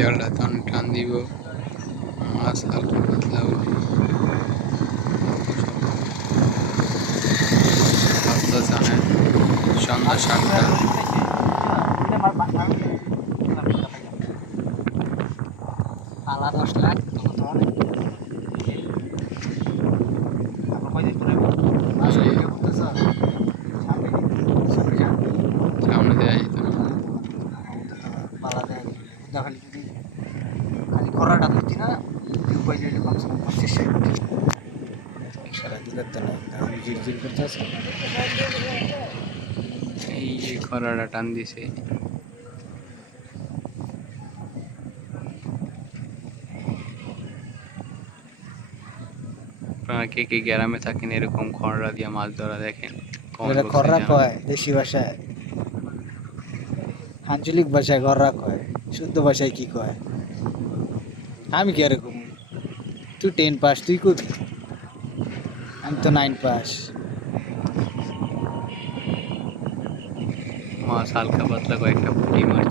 জালটা টান দিব, মাছ হালকা পাতলা উঠে রাস্তা জানে। সন্ধ্যা 7টা। পালা 10 লাখ তখন তো অনেক সামনে দেওয়া যেত না। পালা দেয় খালি যদি খালি খরাটা ধরতি না উপায় যেটা কমছে না 25-60 সারা দূরের তো নাই তাহলে জিরজির করতে আছে। এই যে খরাটা টান দিছে। আপনারা কে কে গ্রামে থাকেন এরকম খরা দিয়ে মাছ ধরা দেখেন? কমেন্ট এটা বক্সে খররা জানান। কয় দেশি ভাষায়, আঞ্চলিক ভাষায় খররা কয়, শুদ্ধ ভাষায় কি কয় আমি কি এরকম? তুই 10 পাস তুই করবি, আমি তো 9 পাস। মাছ হালকা পাতলা কয়েকটা পুঁটি মাছ